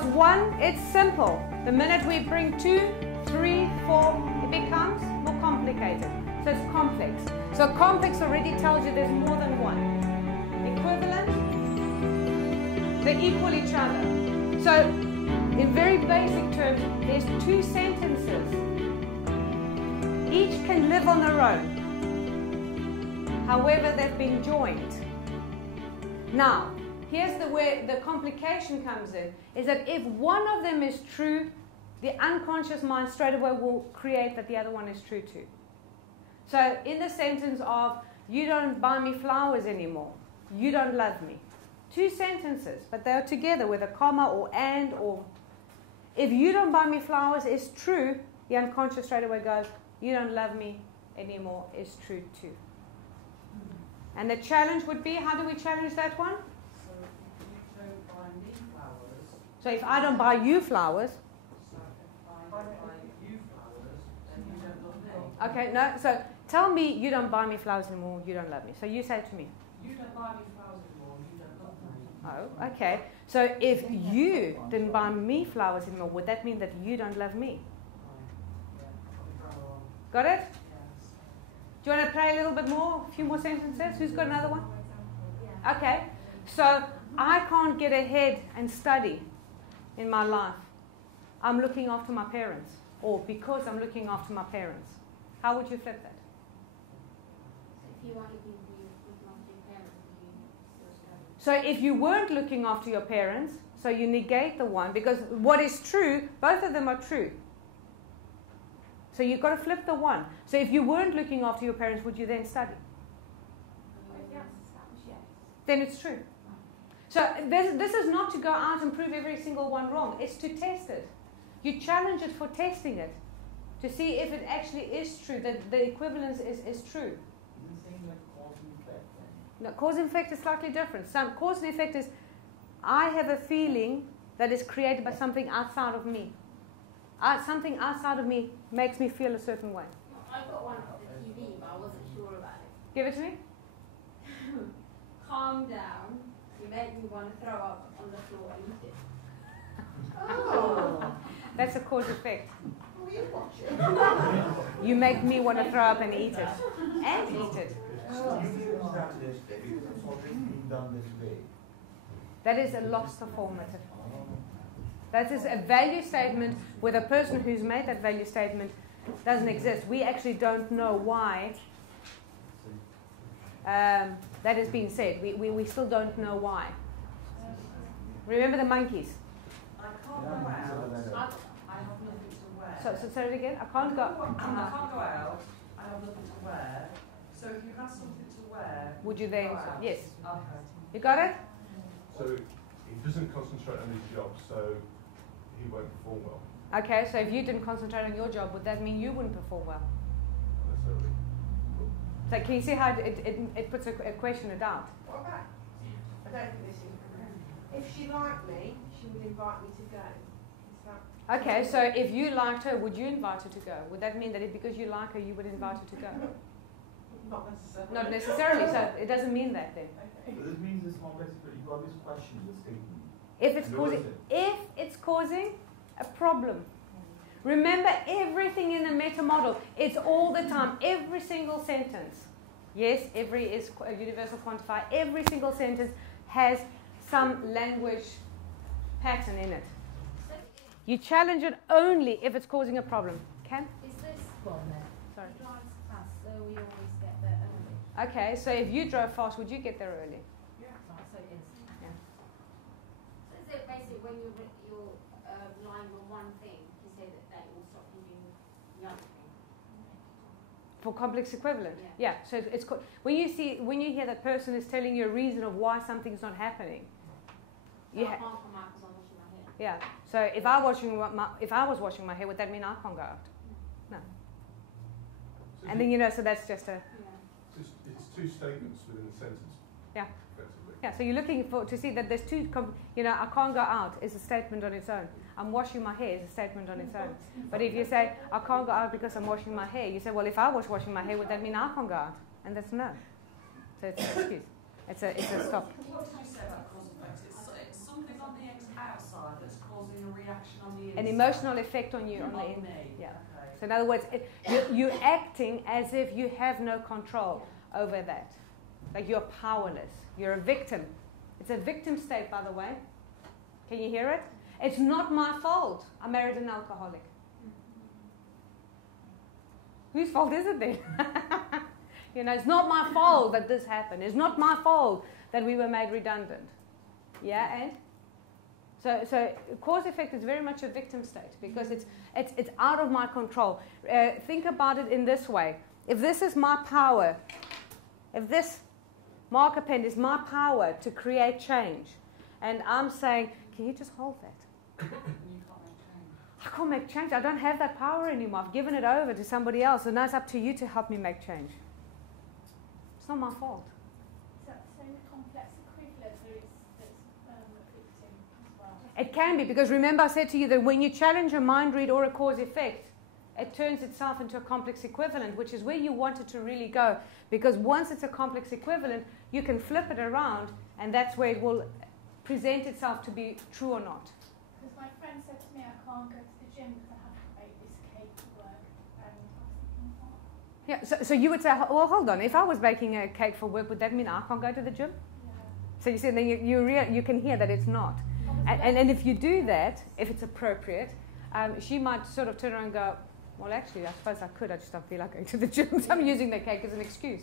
Because one, it's simple. The minute we bring 2, 3, 4, it becomes more complicated. So it's complex. So complex already tells you there's more than one. Equivalent, they equal each other. So in very basic terms, there's 2 sentences. Each can live on their own. However, they've been joined. Now, here's where the complication comes in, is that if one of them is true, the unconscious mind straight away will create that the other one is true too. So in the sentence of, you don't buy me flowers anymore, you don't love me. 2 sentences, but they are together with a comma or and or. If you don't buy me flowers is true, the unconscious straight away goes, you don't love me anymore is true too. And the challenge would be, how do we challenge that one? So if you don't buy me flowers. So if I don't buy you flowers. So if I don't buy you flowers, then you don't love me. Okay, no, so tell me you don't buy me flowers anymore, you don't love me. So you say to me. You don't buy me flowers anymore, you don't love me. Oh, okay. So if you didn't buy me flowers anymore, would that mean that you don't love me? Got it? Do you want to play a little bit more? A few more sentences? Who's got another one? Okay. So I can't get ahead and study in my life. I'm looking after my parents. Or because I'm looking after my parents. How would you flip that? If you weren't looking after your parents, would you still study? So if you weren't looking after your parents, so you negate the one, because what is true, both of them are true. So you've got to flip the one. So if you weren't looking after your parents, would you then study? Yes. Then it's true. So this is not to go out and prove every single one wrong. It's to test it. You challenge it for testing it. To see if it actually is true, that the equivalence is true. Cause and effect then? No, cause and effect is slightly different. Some cause and effect is, I have a feeling that is created by something outside of me. Something outside of me makes me feel a certain way. I got one off the TV, but I wasn't sure about it. Give it to me. Calm down. You make me want to throw up on the floor and eat it. Oh, that's a cause effect. Oh, you watch it. You make me want to throw up and eat it. And eat it. That is a loss performative. That is a value statement where the person who's made that value statement doesn't exist. We actually don't know why that is being said. We still don't know why. Remember the monkeys? I can't go out. I have nothing to wear. So say it again. I can't go. I can't go out. I have nothing to wear. So if you had something to wear, Would you then? go out? Yes. Okay. You got it? So he doesn't concentrate on his job, so he won't perform well. Okay, so if you didn't concentrate on your job, would that mean you wouldn't perform well? Not necessarily. So can you see how it puts a question of doubt? What about? I don't think this is. If she liked me, she would invite me to go. Is that? Okay, so if you liked her, would you invite her to go? Would that mean that because you like her, you would invite her to go? Not necessarily. Not necessarily, so it doesn't mean that then. But this means it's more basically you've got this question, this statement. If it's causing a problem. Remember everything in the meta model, it's all the time, every single sentence. Yes, every is a universal quantifier. Every single sentence has some language pattern in it. You challenge it only if it's causing a problem. Cam? Is this one then? Sorry. He drives fast, so we always get there early. Okay, so if you drove fast, would you get there early? Yeah. So it is. Yeah. So is it basically when you're relying on one thing, you say that will stop you doing the other thing? For complex equivalent? Yeah. So it's when you hear that person is telling you a reason of why something's not happening. So I can't come out because I'm washing my hair. Yeah. So if I was washing my hair, would that mean I can't go out? No. So And then so that's just a. Yeah. it's 2 statements within a sentence. Yeah. Effectively. Yeah. So you're looking to see that there's 2. I can't go out is a statement on its own. I'm washing my hair is a statement on its own. But if you say I can't go out because I'm washing my hair, you say, well, if I was washing my hair, would that mean I can't go out? And that's no. So it's an excuse. It's a stop. What did you say about cause and effect? It's something on the outside that's causing reaction on the inside. An emotional effect on you. On the me. Yeah. Okay. So in other words, you're acting as if you have no control over that. Like you're powerless. You're a victim. It's a victim state, by the way. Can you hear it? It's not my fault I married an alcoholic. Whose fault is it then? You know, it's not my fault that this happened. It's not my fault that we were made redundant. Yeah, and? So cause effect is very much a victim state because it's out of my control. Think about it in this way. If this is my power, if this marker pen is my power to create change, and I'm saying, can you just hold that? I can't make change. I don't have that power anymore. I've given it over to somebody else, and now it's up to you to help me make change. It's not my fault. Is that the same complex equivalent that it's a victim as well? It can be, because remember I said to you that when you challenge a mind read or a cause effect, it turns itself into a complex equivalent, which is where you want it to really go. Because once it's a complex equivalent, you can flip it around, and that's where it will present itself to be true or not. Because my friend said to me I can't go to the gym because I have to make this cake for work, and I was thinking, what? Yeah, so you would say, well, hold on. If I was baking a cake for work, would that mean I can't go to the gym? Yeah. So you see, then you can hear that it's not. And if you do that, if it's appropriate, she might sort of turn around and go, well, actually, I suppose I could. I just don't feel like going to the gym. So I'm using the cake as an excuse.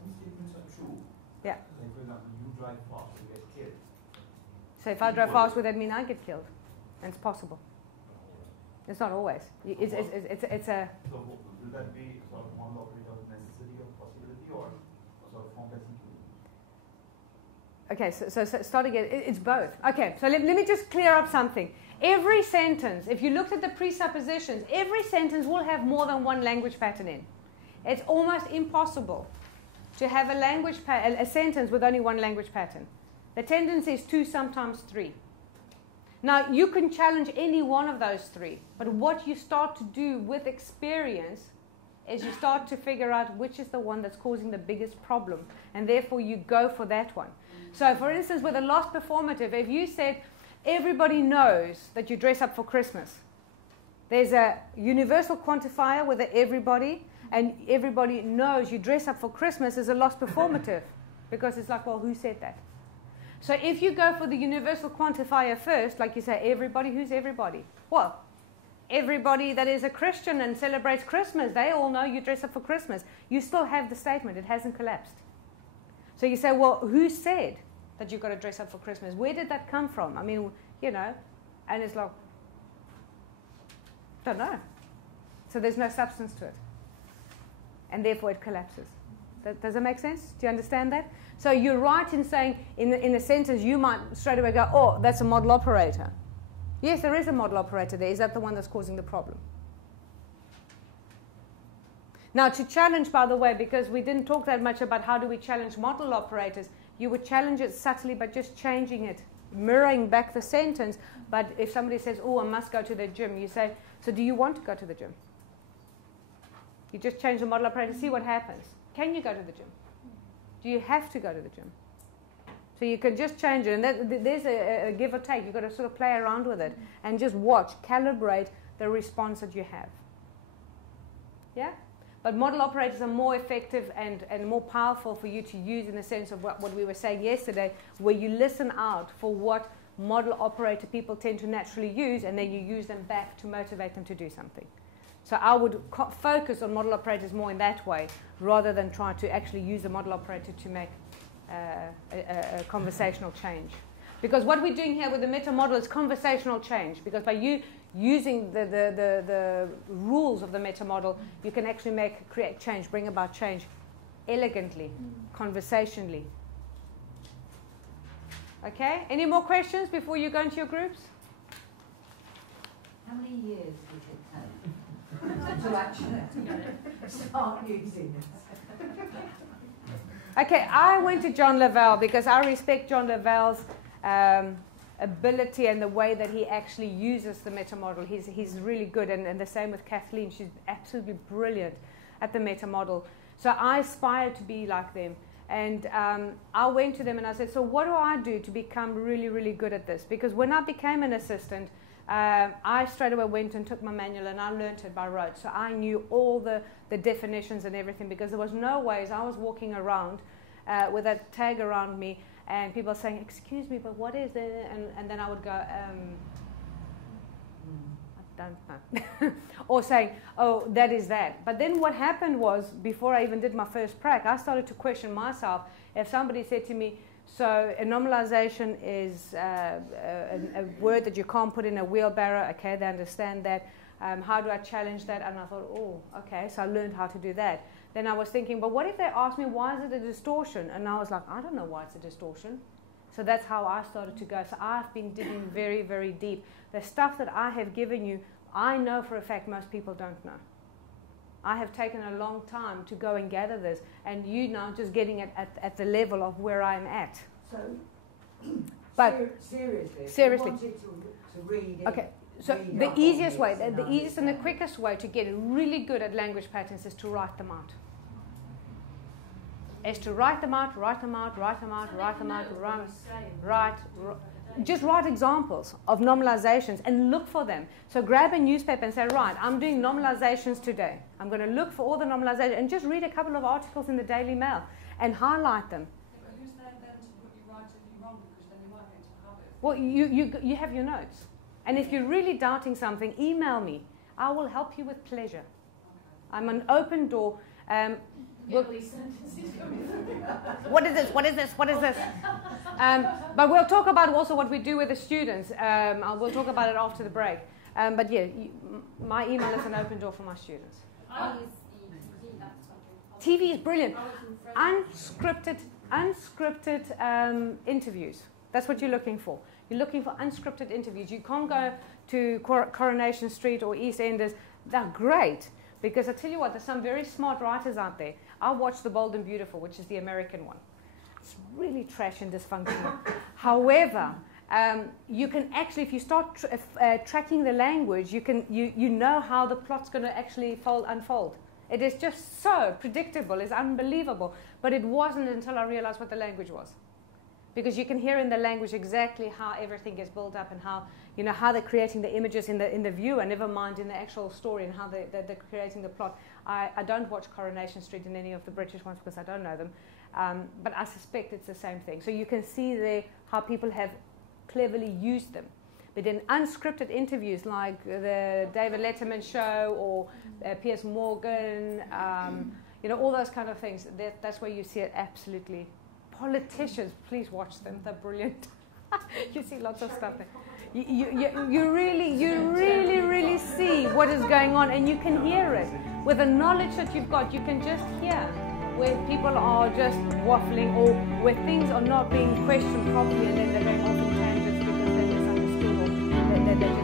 Some statements are true. Yeah. Like, for example, you drive fast, you get killed. So if I drive fast, would that mean I get killed? And it's possible. It's not always. It's a... So will that be sort of one operator of necessity or possibility, or sort of complex equivalent? Okay, so start again. It's both. Okay, so let me just clear up something. Every sentence, if you looked at the presuppositions, every sentence will have more than one language pattern in. It's almost impossible to have a sentence with only one language pattern. The tendency is 2, sometimes 3. Now, you can challenge any one of those 3, but what you start to do with experience is you start to figure out which is the one that's causing the biggest problem, and therefore you go for that one. So, for instance, with a lost performative, if you said, everybody knows that you dress up for Christmas, there's a universal quantifier with the everybody, and everybody knows you dress up for Christmas is a lost performative, because it's like, well, who said that? So if you go for the universal quantifier first, like you say, everybody, who's everybody? Well, everybody that is a Christian and celebrates Christmas, they all know you dress up for Christmas. You still have the statement. It hasn't collapsed. So you say, well, who said that you've got to dress up for Christmas? Where did that come from? I mean, you know, and it's like, don't know. So there's no substance to it. And therefore it collapses. Does that make sense? Do you understand that? So you're right in saying, in a sentence, you might straight away go, oh, that's a model operator. Yes, there is a model operator there. Is that the one that's causing the problem? Now, to challenge, by the way, because we didn't talk that much about how do we challenge model operators, you would challenge it subtly by just changing it, mirroring back the sentence. But if somebody says, oh, I must go to the gym, you say, so do you want to go to the gym? You just change the model operator, see what happens. Can you go to the gym? Do you have to go to the gym? So you can just change it. And there's a give or take. You've got to sort of play around with it and just watch, calibrate the response that you have. Yeah? But model operators are more effective and more powerful for you to use in the sense of what we were saying yesterday, where you listen out for what model operator people tend to naturally use, and then you use them back to motivate them to do something. So I would focus on model operators more in that way, rather than try to actually use the model operator to make a conversational change. Because what we're doing here with the meta model is conversational change, because by you using the rules of the meta model, you can actually create change, bring about change elegantly, conversationally. Okay? Any more questions before you go into your groups? How many years did it take to actually start using it? Okay, I went to John Lavelle because I respect John Lavelle's ability and the way that he actually uses the meta model. He's really good, and the same with Kathleen. She's absolutely brilliant at the meta model. So I aspire to be like them. And I went to them and I said, so what do I do to become really, really good at this? Because when I became an assistant, I straight away went and took my manual and I learned it by rote. So I knew all the definitions and everything, because there was no ways I was walking around with a tag around me and people saying, excuse me, but what is it? And then I would go, I don't know. Or saying, oh, that is that. But then what happened was, before I even did my first prac, I started to question myself. If somebody said to me, so a normalization is a word that you can't put in a wheelbarrow, okay, they understand that. How do I challenge that? And I thought, oh, okay, so I learned how to do that. Then I was thinking, but what if they ask me, why is it a distortion? And I was like, I don't know why it's a distortion. So that's how I started to go. So I've been digging very, very deep. The stuff that I have given you, I know for a fact most people don't know. I have taken a long time to go and gather this, and you now just getting it at the level of where I'm at. So, but seriously, seriously, if you wanted to read it, okay. So read the up easiest on way, this the easiest and the quickest way to get really good at language patterns is to write them out. Is to write them out, write them out, write them out, write them out, write. Just write examples of normalizations and look for them. So grab a newspaper and say, right, I'm doing normalizations today. I'm going to look for all the normalizations and just read a couple of articles in the Daily Mail and highlight them. Yeah, but who's there then to put you right if you're wrong, because then you might get into a habit. Well, you have your notes. And if you're really doubting something, email me. I will help you with pleasure. I'm an open door. What is this? What is this? What is this? But we'll talk about also what we do with the students. We'll talk about it after the break. But yeah, my email is an open door for my students. I use TV, that's something. TV is brilliant. Unscripted interviews. That's what you're looking for. You're looking for unscripted interviews. You can't go to Coronation Street or East Enders. They're great. Because I tell you what, there's some very smart writers out there. I watched The Bold and Beautiful, which is the American one. It's really trash and dysfunctional. However, you can actually, if you start tracking the language, you know how the plot's going to actually unfold. It is just so predictable. It's unbelievable. But it wasn't until I realized what the language was. Because you can hear in the language exactly how everything gets built up and how they're creating the images in the view, and never mind in the actual story, and how they're creating the plot. I don't watch Coronation Street in any of the British ones because I don't know them, but I suspect it's the same thing. So you can see there how people have cleverly used them. But in unscripted interviews like the David Letterman show or Piers Morgan, all those kind of things, that's where you see it absolutely. Politicians, please watch them. They're brilliant. You see lots of stuff there. You really see what is going on, and you can hear it. With the knowledge that you've got, you can just hear where people are just waffling, or where things are not being questioned properly, and then they're going off in tangents because they're misunderstood, or they're just